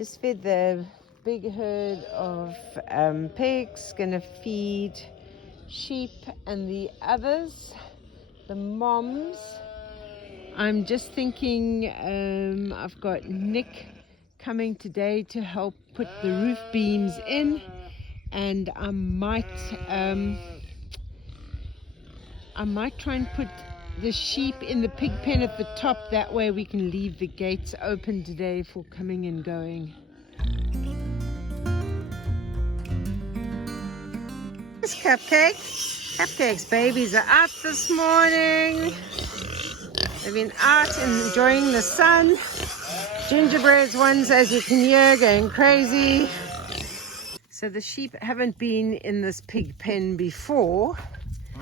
Just fed the big herd of pigs, gonna feed sheep and the others, the moms. I'm just thinking I've got Nick coming today to help put the roof beams in, and I might try and put the sheep in the pig pen at the top. That way we can leave the gates open today for coming and going. This Cupcake's babies are out this morning. They've been out enjoying the sun. Gingerbread's ones, as you can hear, going crazy. So the sheep haven't been in this pig pen before.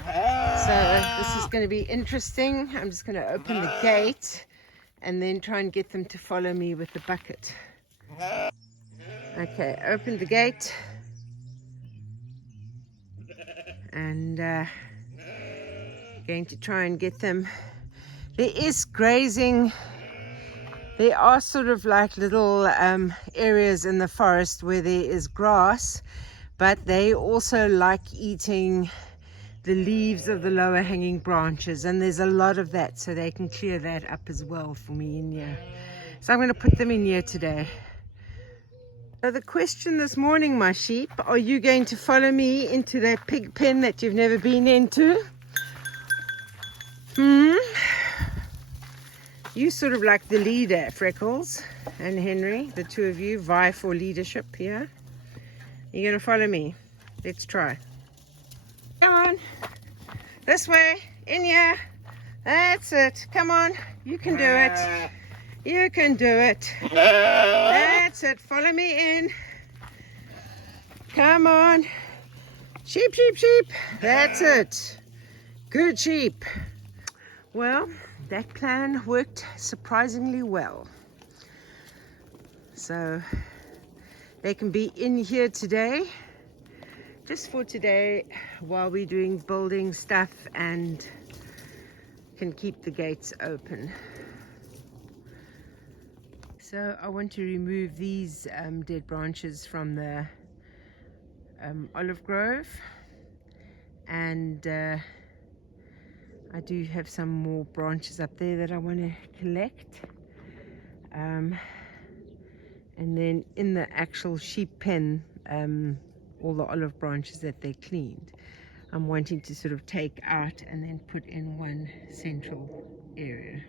So this is going to be interesting. I'm just going to open the gate and then try and get them to follow me with the bucket. Okay, open the gate. And going to try and get them. There is grazing. There are sort of like little areas in the forest where there is grass, but they also like eating the leaves of the lower hanging branches, and there's a lot of that, so they can clear that up as well for me in here. So I'm going to put them in here today. So the question this morning, my sheep, are you going to follow me into that pig pen that you've never been into? You sort of like the leader, Freckles and Henry, the two of you vie for leadership here. You're going to follow me. Let's try. Come on. This way. In here. That's it. Come on. You can do it. You can do it. That's it. Follow me in. Come on. Sheep, sheep, sheep. That's it. Good sheep. Well, that plan worked surprisingly well. So they can be in here today, just for today, while we're doing building stuff, and can keep the gates open. So I want to remove these dead branches from the olive grove, and I do have some more branches up there that I want to collect. And then in the actual sheep pen, all the olive branches that they cleaned, I'm wanting to sort of take out and then put in one central area.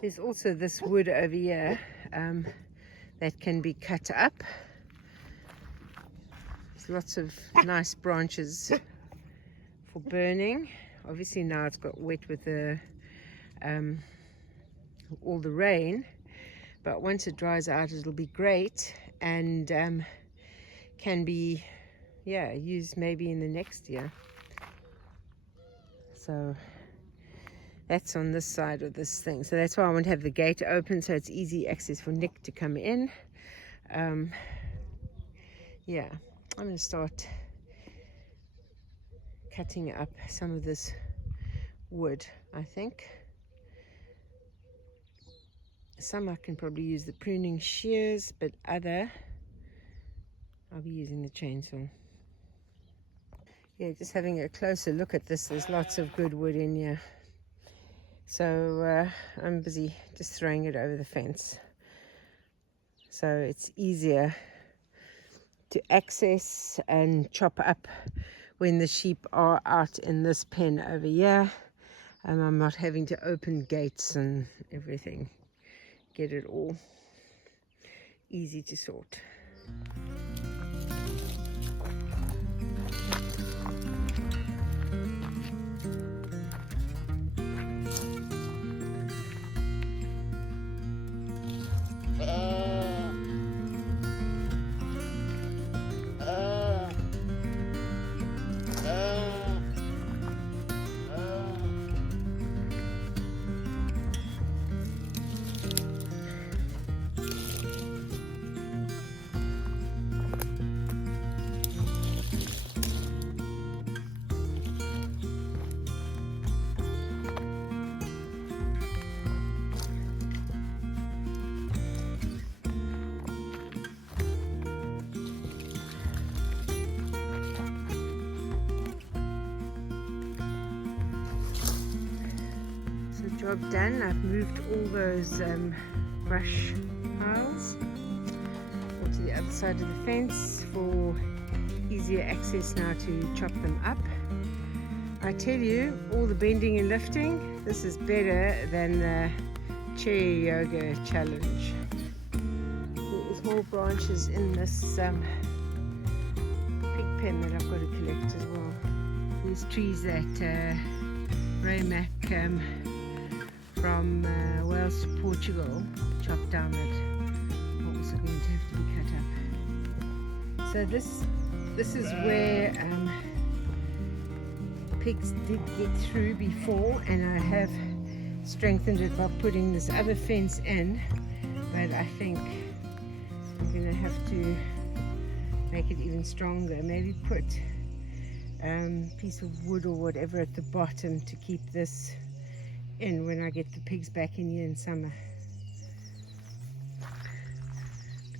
There's also this wood over here that can be cut up. There's lots of nice branches for burning. Obviously now it's got wet with the all the rain, but once it dries out it'll be great, and can be used maybe in the next year. So that's on this side of this thing. So that's why I want to have the gate open, so it's easy access for Nick to come in. I'm going to start cutting up some of this wood. I think some I can probably use the pruning shears, but other I'll be using the chainsaw. Yeah, just having a closer look at this, there's lots of good wood in here. So I'm busy just throwing it over the fence, so it's easier to access and chop up when the sheep are out in this pen over here. I'm not having to open gates and everything. Get it all easy to sort. job done. I've moved all those brush piles to the other side of the fence for easier access now to chop them up. I tell you, all the bending and lifting, this is better than the chair yoga challenge. There is more branches in this pig pen that I've got to collect as well. These trees that Ray Mac from Wales to Portugal chopped down that are also going to have to be cut up. So this is where pigs did get through before, and I have strengthened it by putting this other fence in, but I think I'm going to have to make it even stronger. Maybe put a piece of wood or whatever at the bottom to keep this in when I get the pigs back in here in summer.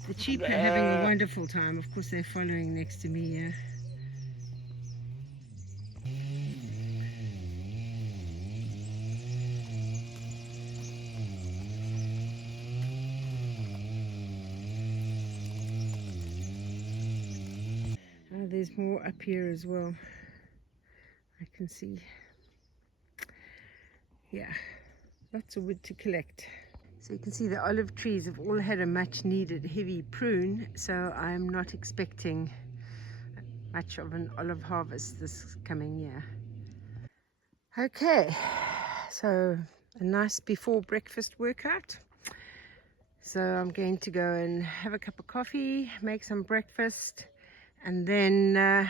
But the sheep are having a wonderful time. Of course, they're following next to me here. There's more up here as well, I can see. Yeah, lots of wood to collect. So you can see the olive trees have all had a much needed heavy prune, so I'm not expecting much of an olive harvest this coming year. Okay, so a nice before breakfast workout. So I'm going to go and have a cup of coffee, make some breakfast, and then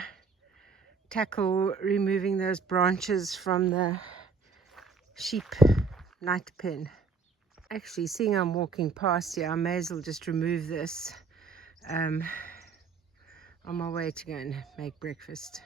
tackle removing those branches from the sheep night pen. Actually, seeing I'm walking past here, I may as well just remove this on my way to go and make breakfast.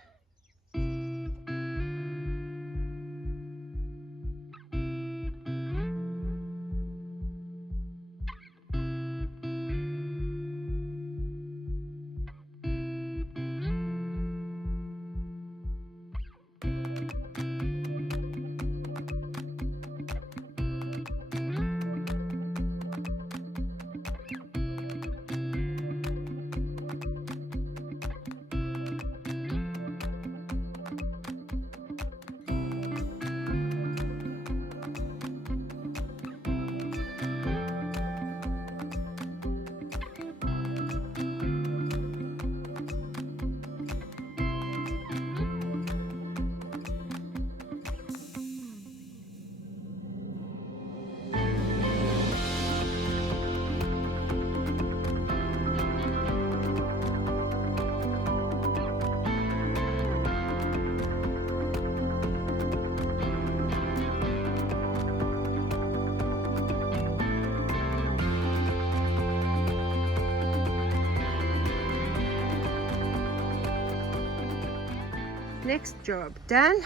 Next job done,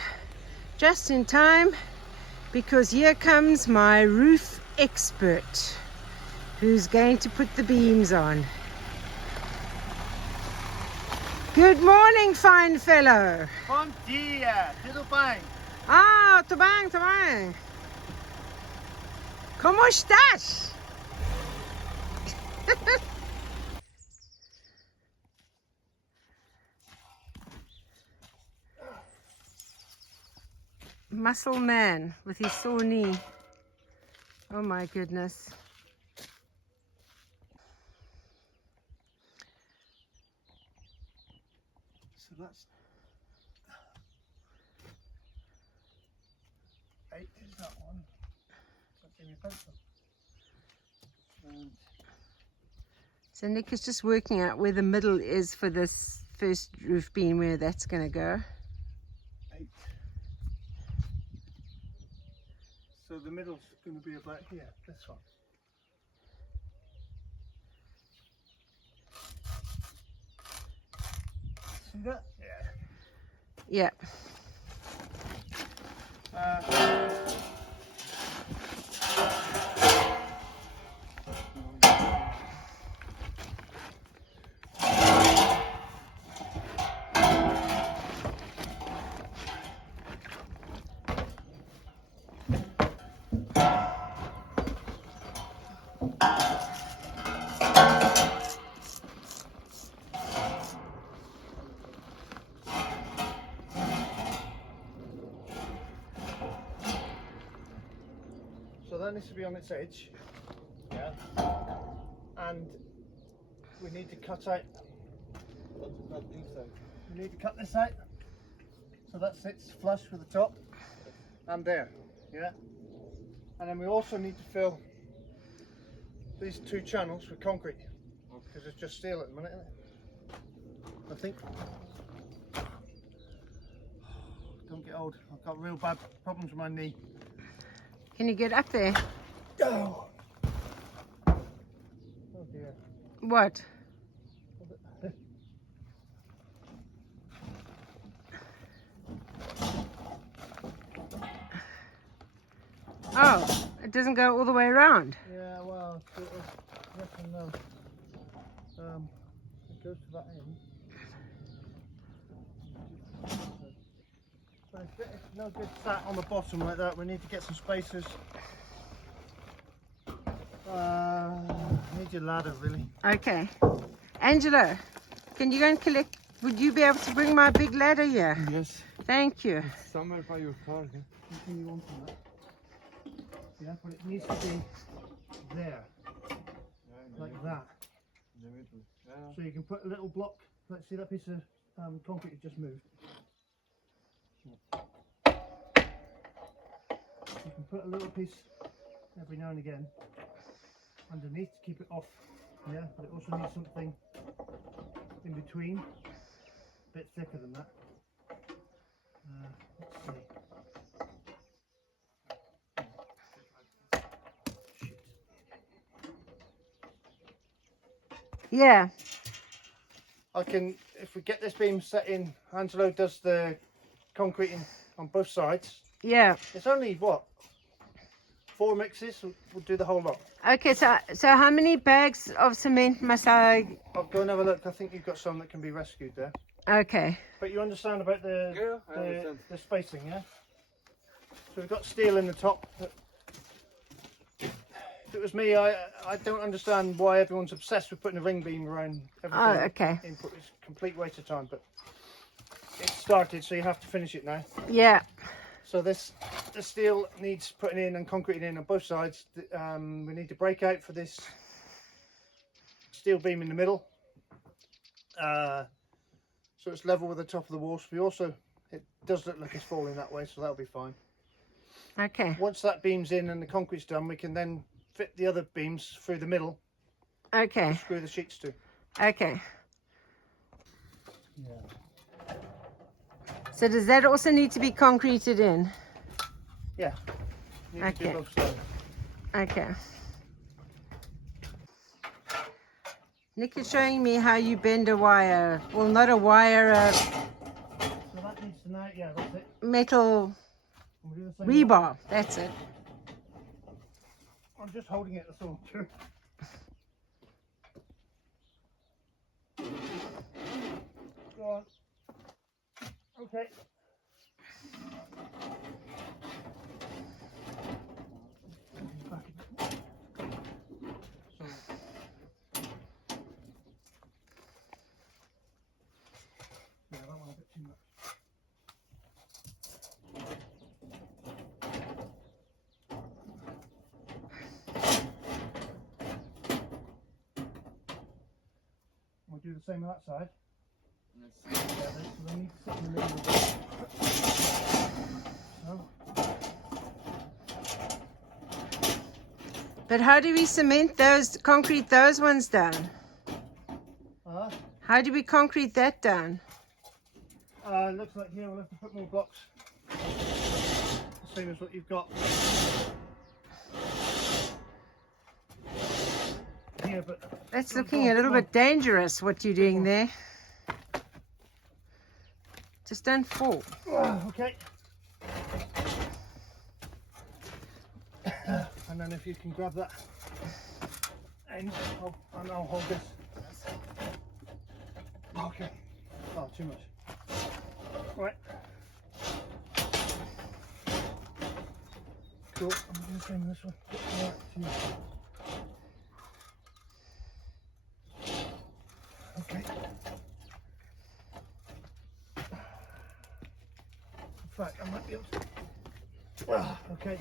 just in time, because here comes my roof expert who's going to put the beams on. Good morning, fine fellow. Bom dia, tudo bem? Ah, tudo bem, tudo bem. Como estás? Muscle man with his sore knee. Oh my goodness. So that's 8 is that one. That's in your pencil. And So Nick is just working out where the middle is for this first roof beam, where that's going to go. 8. So the middle's going to be about here, this one. See that? Yeah. Yeah. needs to be on its edge. Yeah. And we need to cut out. We need to cut this out so that sits flush with the top and there. Yeah. And then we also need to fill these 2 channels with concrete because it's just steel at the minute, isn't it? I think. Don't get old. I've got real bad problems with my knee. Can you get up there? Oh, oh dear. What? Oh, it doesn't go all the way around. Yeah, well, it was yes and no. It goes to that end. But it's no good sat on the bottom like that. We need to get some spacers. Need your ladder, really. Okay. Angela, can you go and collect? Would you be able to bring my big ladder here? Yes. Thank you. It's somewhere by your car. Yeah? Continue on from that. Yeah, but it needs to be there, like that. So you can put a little block. Let's see that piece of concrete you just moved. You can put a little piece every now and again underneath to keep it off. Yeah, but it also needs something in between, a bit thicker than that. Let's see. Yeah. I can, if we get this beam set in, Angelo does the concreting on both sides. Yeah. It's only what? 4 mixes, we'll do the whole lot. Okay, so how many bags of cement must I? I'll go and have a look. I think you've got some that can be rescued there. Okay. But you understand about the Yeah, I understand. the spacing, yeah? So we've got steel in the top. If it was me, I don't understand why everyone's obsessed with putting a ring beam around everything. Oh, okay. Input. It's a complete waste of time, but it's started, so you have to finish it now. Yeah. So the steel needs putting in and concreting in on both sides. We need to break out for this steel beam in the middle, so it's level with the top of the wall. So it does look like it's falling that way, so that'll be fine. Okay. Once that beam's in and the concrete's done, we can then fit the other beams through the middle. Okay. To screw the sheets to. Okay. Yeah. So does that also need to be concreted in? Yeah. Need to do Okay. both sides. Okay. Nick is showing me how you bend a wire. Well, not a wire, a So that needs to now, yeah, that's it. metal We'll do the same. rebar. That's it. I'm just holding it, that's all. Sure. Go on. Okay. Sorry. Yeah, that one a bit too much. We'll do the same on that side. Yeah, so they need to sit in the middle of it. So, But how do we cement those, concrete those ones down? How do we concrete that down? looks like here we'll have to put more blocks. The same as what you've got here, but That's looking a little bit dangerous, what you're doing there. Just don't fall. okay. And then if you can grab that end, and I'll hold this. Okay. Oh, too much. Right. Cool. I'm going to same this one. Right, okay. In fact, I might be able to. Okay.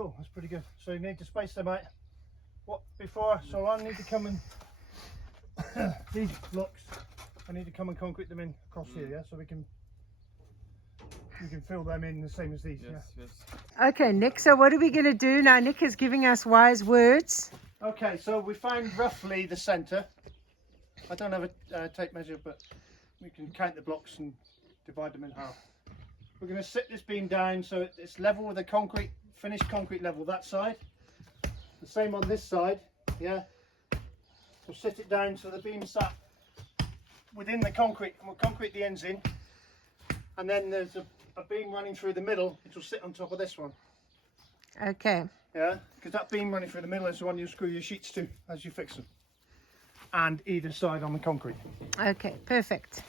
Cool, that's pretty good. So you need to space them out. So I need to come and these blocks, I need to come and concrete them in across here, yeah? So we can fill them in the same as these, Yes, yeah? yes. Okay, Nick, so what are we going to do now? Nick is giving us wise words. Okay, so we found roughly the centre. I don't have a tape measure, but we can count the blocks and divide them in half. We're going to sit this beam down so it's level with the concrete, finished concrete level that side. The same on this side, yeah. We'll sit it down so the beam's sat within the concrete, and we'll concrete the ends in. And then there's a beam running through the middle, which will sit on top of this one. Okay. Yeah, because that beam running through the middle is the one you screw your sheets to as you fix them. And either side on the concrete. Okay, perfect.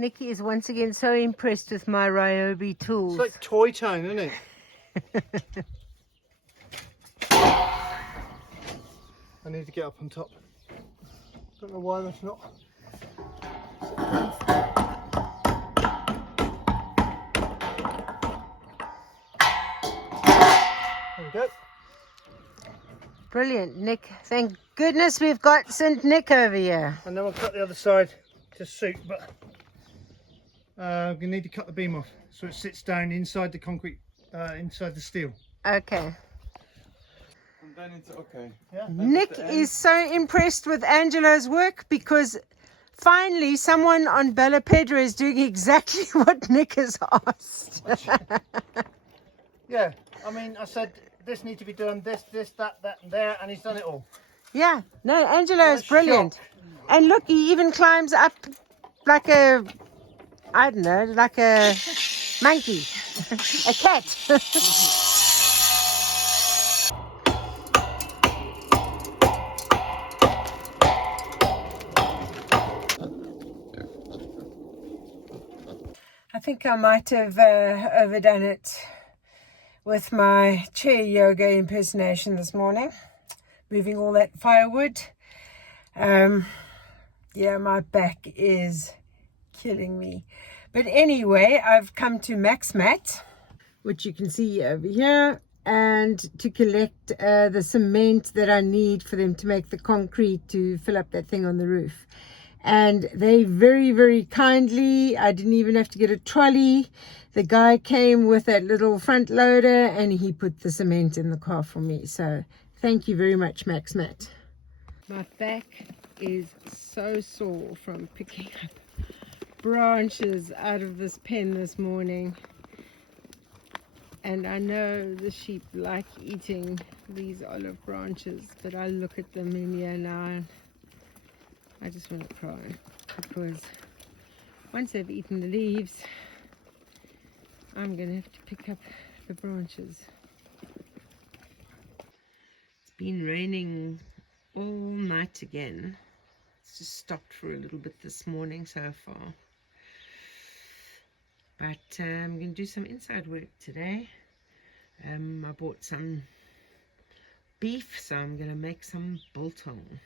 Nikki is once again so impressed with my Ryobi tools. It's like Toy Town, isn't it? I need to get up on top. Don't know why that's not. There we go. Brilliant, Nick. Thank goodness we've got St. Nick over here. And then we'll cut the other side to suit, but we need to cut the beam off so it sits down inside the concrete, inside the steel. Okay. And then it's okay. Yeah. Nick is so impressed with Angelo's work because finally someone on Bela Pedra is doing exactly what Nick has asked. Yeah, I mean, I said this needs to be done, this, that, and there, and he's done it all. Yeah, no, Angelo is What a brilliant. shock. And look, he even climbs up like a, I don't know, like a monkey, a cat. I think I might have overdone it with my chair yoga impersonation this morning, moving all that firewood. Yeah, my back is killing me. But anyway, I've come to Max Mat, which you can see over here, and to collect the cement that I need for them to make the concrete to fill up that thing on the roof. And they very, very kindly, I didn't even have to get a trolley. The guy came with that little front loader and he put the cement in the car for me. So thank you very much, Max Mat. My back is so sore from picking up branches out of this pen this morning. And I know the sheep like eating these olive branches, but I look at them in here now and I just want to cry, because once they've eaten the leaves, I'm going to have to pick up the branches. It's been raining all night again. It's just stopped for a little bit this morning so far. But I'm going to do some inside work today. I bought some beef, so I'm going to make some biltong.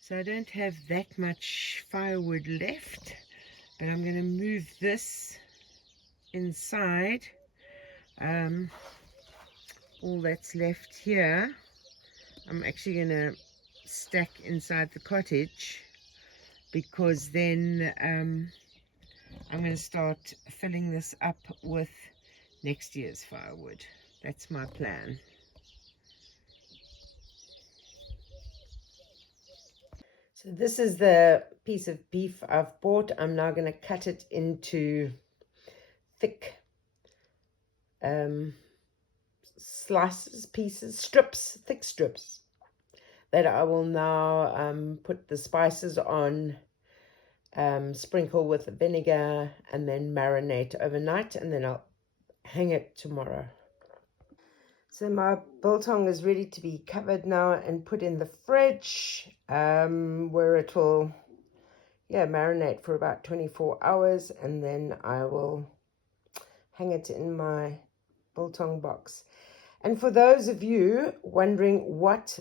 So I don't have that much firewood left, but I'm going to move this inside. All that's left here, I'm actually going to stack inside the cottage, because then I'm going to start filling this up with next year's firewood. That's my plan. So this is the piece of beef I've bought. I'm now going to cut it into thick slices, pieces, strips, thick strips, that I will now put the spices on, sprinkle with vinegar, and then marinate overnight, and then I'll hang it tomorrow. So my biltong is ready to be covered now and put in the fridge, where it will, marinate for about 24 hours, and then I will hang it in my biltong box. And for those of you wondering what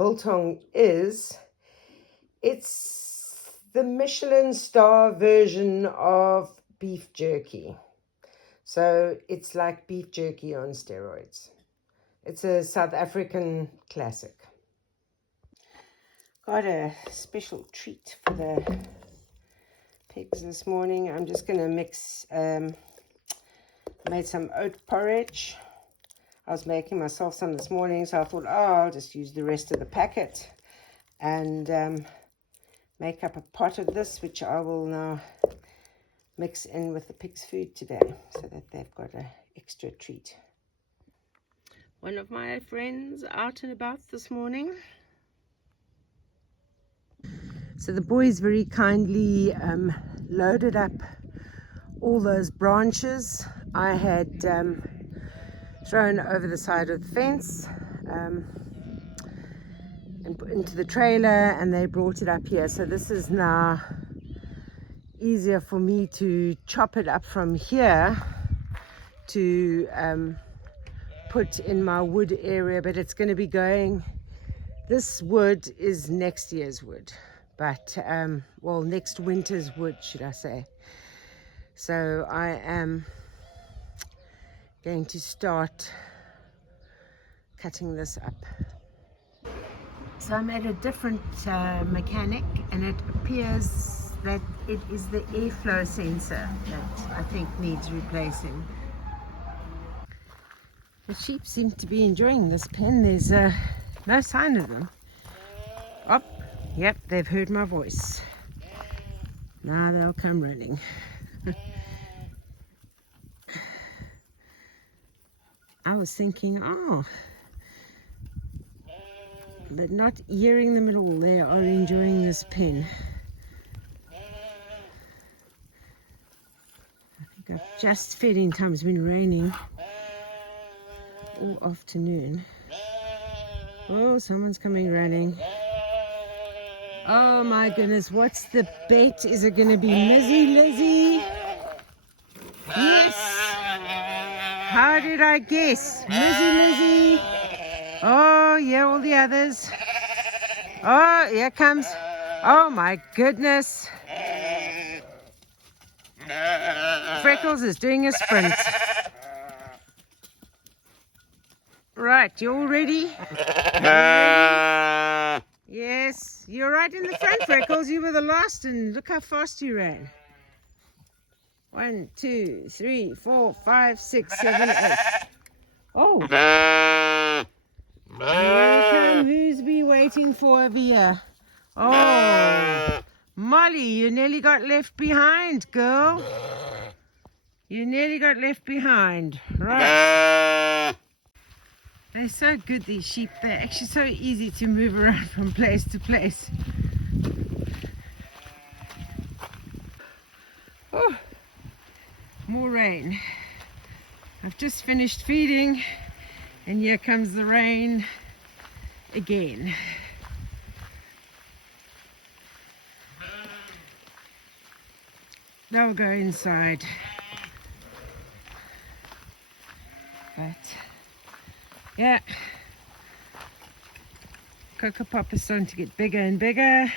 biltong is, it's the Michelin star version of beef jerky. So it's like beef jerky on steroids. It's a South African classic. Got a special treat for the pigs this morning. I'm just going to mix, made some oat porridge. I was making myself some this morning, so I thought, oh, I'll just use the rest of the packet and make up a pot of this, which I will now mix in with the pig's food today, so that they've got an extra treat. One of my friends out and about this morning. So the boys very kindly loaded up all those branches I had thrown over the side of the fence and put into the trailer, and they brought it up here. So this is now easier for me to chop it up from here to put in my wood area, but it's going to be going, this wood is next year's wood, but well, next winter's wood, should I say. So I am going to start cutting this up. So I'm at a different mechanic, and it appears that it is the airflow sensor that I think needs replacing. The sheep seem to be enjoying this pen. There's no sign of them. Oh, yep, they've heard my voice. Now they'll come running. I was thinking, oh, but not hearing them at all. They are enjoying this pen. I think I've just fed in time. It's been raining all afternoon. Oh, someone's coming running. Oh my goodness, what's the bait? Is it going to be Mizzy Lizzy? Yes! How did I guess? Mizzy Lizzy! Oh, yeah, all the others. Oh, here comes. Oh my goodness. Freckles is doing a sprint. Right, you all ready? Yes, you're right in the front, Freckles. You were the last, and look how fast you ran. 1, 2, 3, 4, 5, 6, 7, 8. Oh. Here come, who's we waiting for over here? Oh, Molly, you nearly got left behind, girl. You nearly got left behind. Right. They're so good, these sheep. They're actually so easy to move around from place to place. Oh, more rain. I've just finished feeding, and here comes the rain again. They'll go inside. But yeah, Cocoa Pop is starting to get bigger and bigger,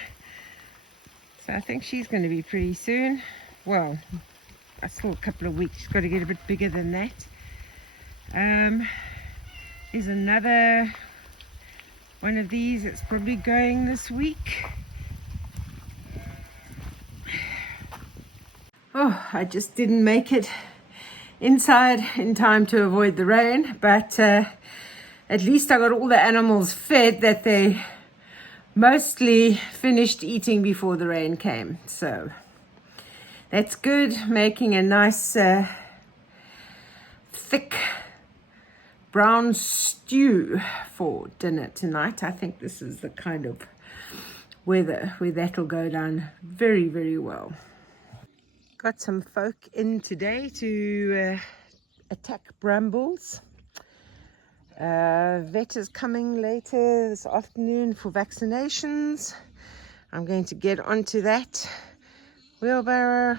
so I think she's going to be pretty soon. Well, still a couple of weeks. She's got to get a bit bigger than that. There's another one of these that's probably going this week. Oh, I just didn't make it inside in time to avoid the rain, but at least I got all the animals fed that they mostly finished eating before the rain came. So that's good, making a nice thick brown stew for dinner tonight. I think this is the kind of weather where that'll go down very, very well. Got some folk in today to attack brambles. Vet is coming later this afternoon for vaccinations. I'm going to get onto that wheelbarrow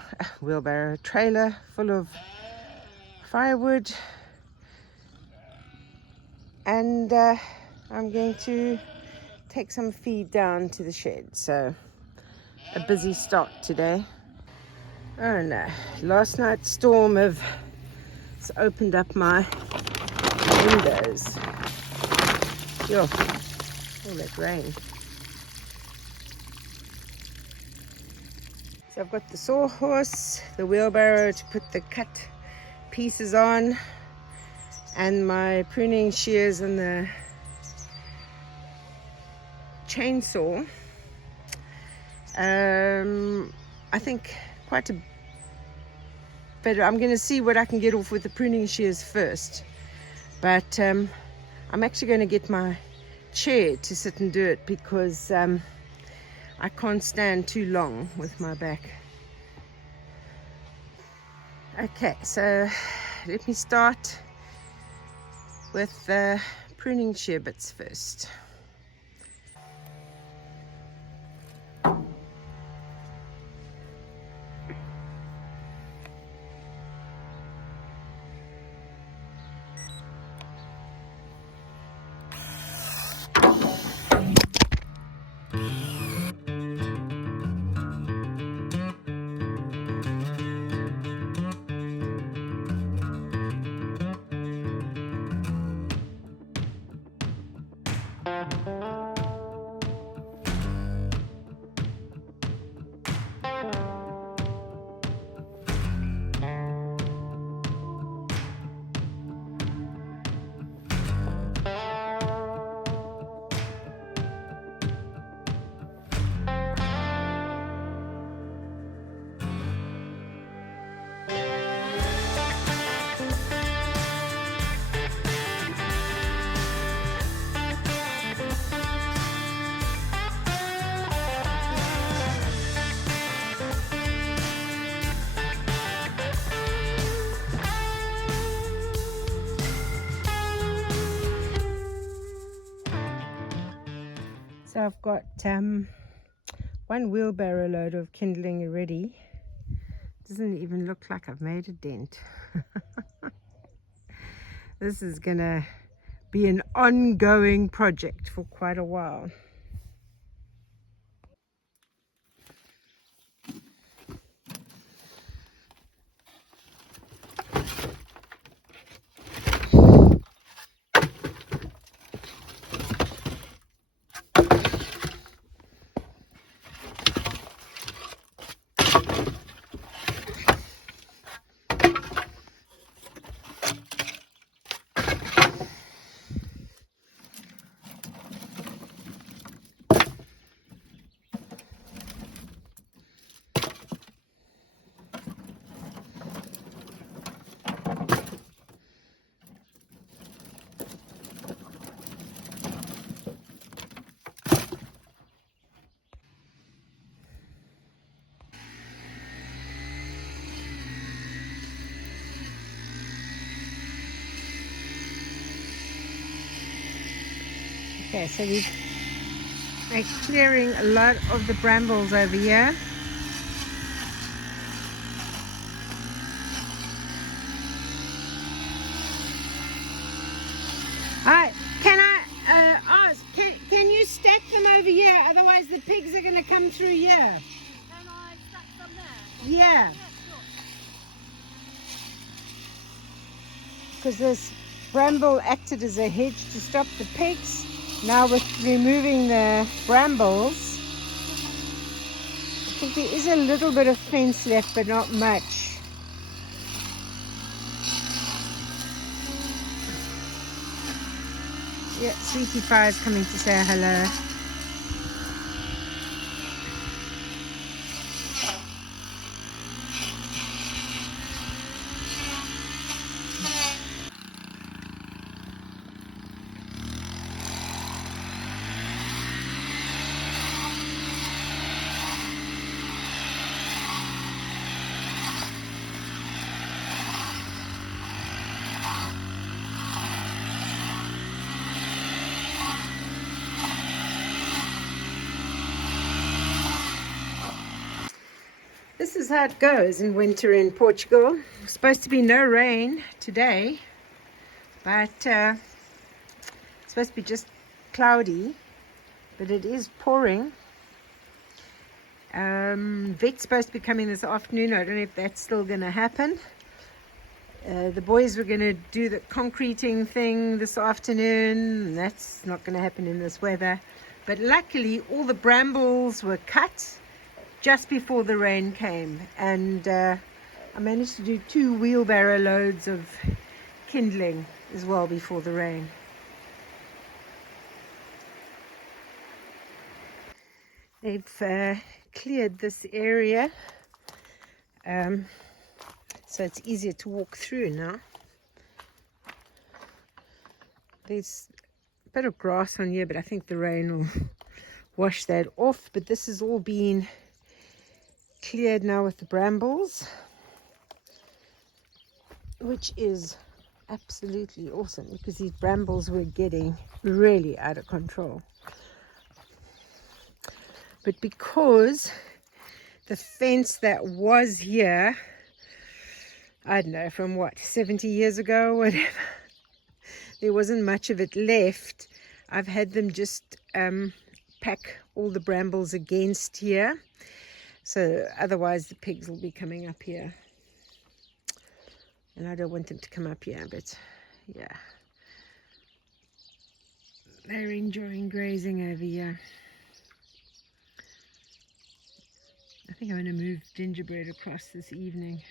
trailer full of firewood, and I'm going to take some feed down to the shed. So a busy start today. Oh no, last night's storm has opened up my windows. Yo, all that rain. So I've got the sawhorse, the wheelbarrow to put the cut pieces on, and my pruning shears and the chainsaw. I think quite a bit. I'm going to see what I can get off with the pruning shears first, but I'm actually going to get my chair to sit and do it because I can't stand too long with my back. Okay, so let me start with the pruning shear bits first. So I've got one wheelbarrow load of kindling already. Doesn't even look like I've made a dent. This is gonna be an ongoing project for quite a while. Okay, so we're clearing a lot of the brambles over here. Hi, can I ask, can you stack them over here? Otherwise the pigs are going to come through here. Can I stack them there? Yeah. Yeah, sure. Because this bramble acted as a hedge to stop the pigs. Now with removing the brambles, I think there is a little bit of fence left, but not much. Yeah, Sweetie Pie is coming to say hello. This is how it goes in winter in Portugal. It's supposed to be no rain today, but it's supposed to be just cloudy. but it is pouring. Vet's supposed to be coming this afternoon. I don't know if that's still going to happen. The boys were going to do the concreting thing this afternoon. That's not going to happen in this weather. But luckily, all the brambles were cut just before the rain came. And I managed to do 2 wheelbarrow loads of kindling as well before the rain. They've cleared this area. So it's easier to walk through now. There's a bit of grass on here, but I think the rain will wash that off. But this is all being cleared now with the brambles, which is absolutely awesome because these brambles were getting really out of control. But because the fence that was here, I don't know, from what, 70 years ago or whatever, there wasn't much of it left. I've had them just pack all the brambles against here. So otherwise the pigs will be coming up here. And I don't want them to come up here, but yeah. They're enjoying grazing over here. I think I'm going to move Gingerbread across this evening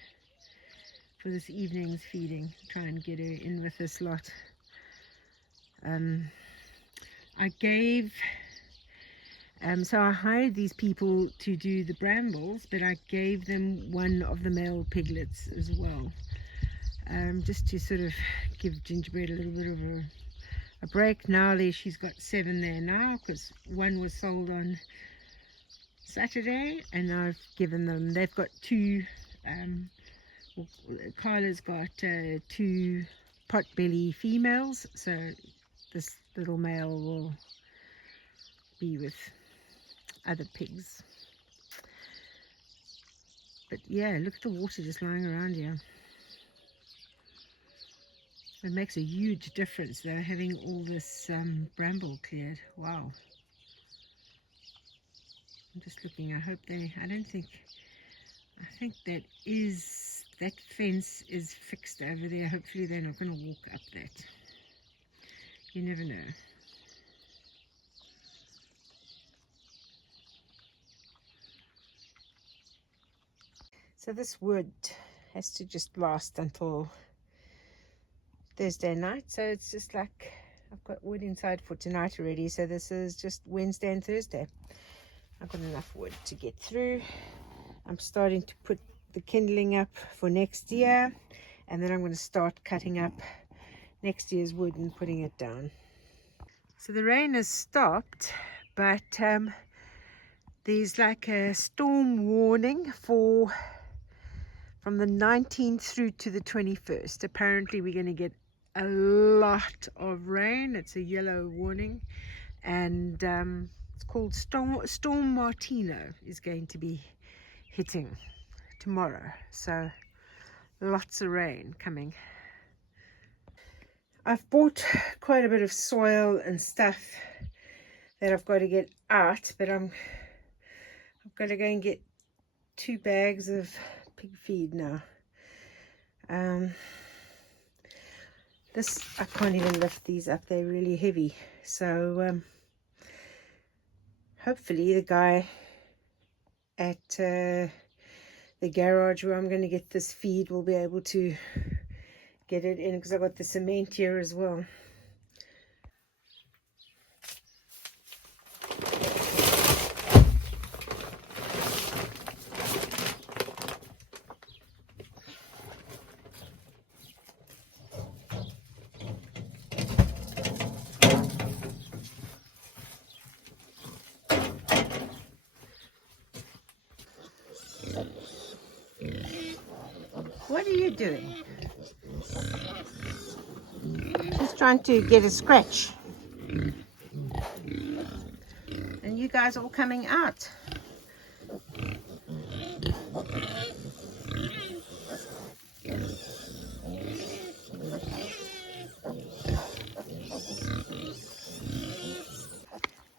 for this evening's feeding. Try and get her in with this lot. I gave, so I hired these people to do the brambles, but I gave them one of the male piglets as well. Just to sort of give Gingerbread a little bit of a break. Now she's got 7 there now, because one was sold on Saturday, and I've given them, they've got 2, Carla's got 2 potbelly females, so this little male will be with other pigs. But yeah, look at the water just lying around here. It makes a huge difference though, having all this bramble cleared. Wow. I'm just looking, I hope I think that fence is fixed over there. Hopefully they're not going to walk up that. You never know. So this wood has to just last until Thursday night. So it's just like, I've got wood inside for tonight already. So this is just Wednesday and Thursday. I've got enough wood to get through. I'm starting to put the kindling up for next year, and then I'm going to start cutting up next year's wood and putting it down. So the rain has stopped, but there's like a storm warning from the 19th through to the 21st. Apparently we're going to get a lot of rain. It's a yellow warning, and it's called Storm Martino is going to be hitting tomorrow, so lots of rain coming. I've bought quite a bit of soil and stuff that I've got to get out, but I've got to go and get 2 bags of pig feed now. I can't even lift these up, they're really heavy. So hopefully the guy at the garage where I'm going to get this feed will be able to get it in, because I've got the cement here as well. What are you doing? She's trying to get a scratch. And you guys all coming out.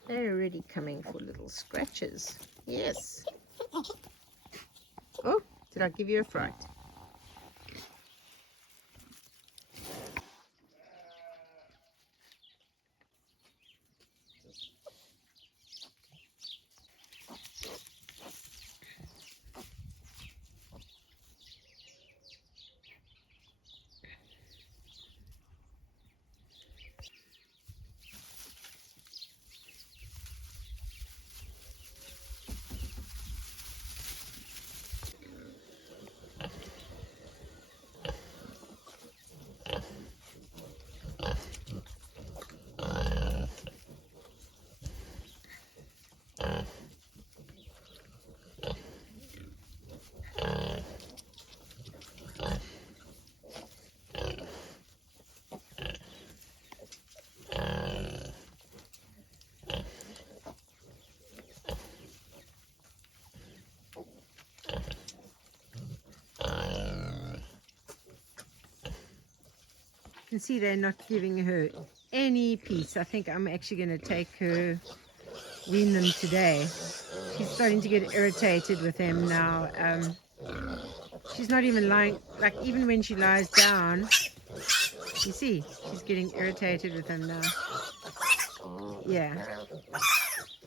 They're already coming for little scratches. Yes. Oh, did I give you a fright? You can see they're not giving her any peace. I think I'm actually going to take her, wean them today. She's starting to get irritated with them now. She's not even lying, like even when she lies down, you see, she's getting irritated with them now. Yeah.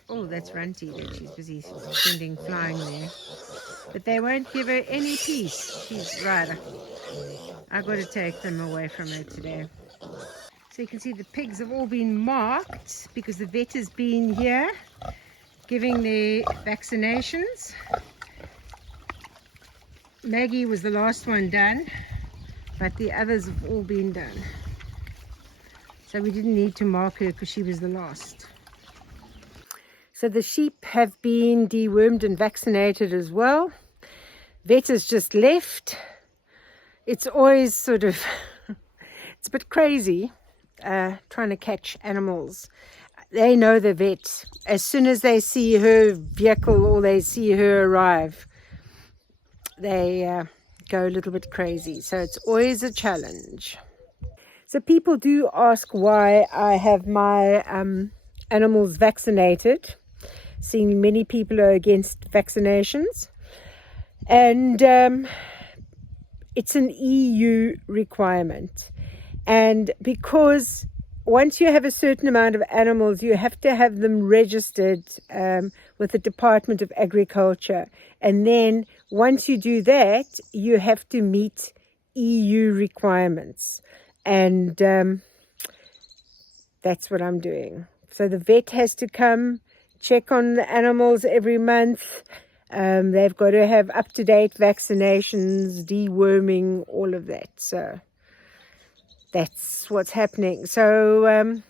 Oh, that's Runty that she's busy sending flying there. But they won't give her any peace. She's right. I've got to take them away from her today. So you can see the pigs have all been marked because the vet has been here giving their vaccinations. Maggie was the last one done, but the others have all been done. So we didn't need to mark her because she was the last. So the sheep have been dewormed and vaccinated as well. Vet has just left. It's always sort of, it's a bit crazy trying to catch animals. They know the vet. As soon as they see her vehicle or they see her arrive, they go a little bit crazy. So it's always a challenge. So people do ask why I have my animals vaccinated, seeing many people are against vaccinations. And it's an EU requirement. And because once you have a certain amount of animals, you have to have them registered with the Department of Agriculture. And then once you do that, you have to meet EU requirements. And that's what I'm doing. So the vet has to come check on the animals every month. They've got to have up-to-date vaccinations, deworming, all of that. So that's what's happening. So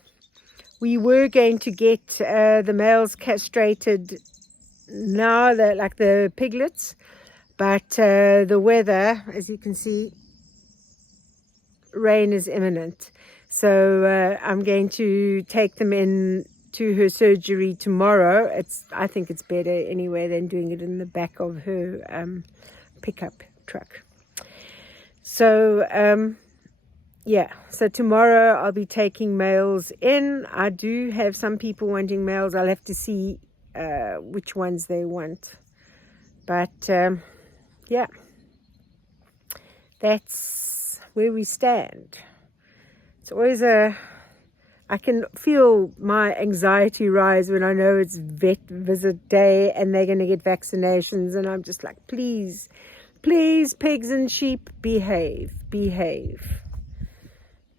we were going to get the males castrated now, like the piglets, but the weather, as you can see, rain is imminent. So I'm going to take them in to her surgery tomorrow. I think it's better anyway than doing it in the back of her pickup truck. So yeah, so tomorrow I'll be taking males in. I do have some people wanting males. I'll have to see which ones they want. But yeah, that's where we stand. It's always I can feel my anxiety rise when I know it's vet visit day and they're going to get vaccinations, and I'm just like, please, please, pigs and sheep, behave.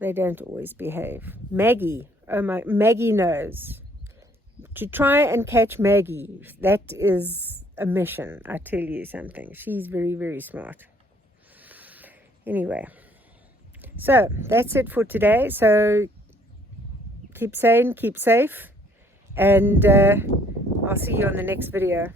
They don't always behave. Maggie, Maggie knows. To try and catch Maggie, that is a mission, I tell you something. She's very, very smart. Anyway, so that's it for today. So keep sane, keep safe, and I'll see you on the next video.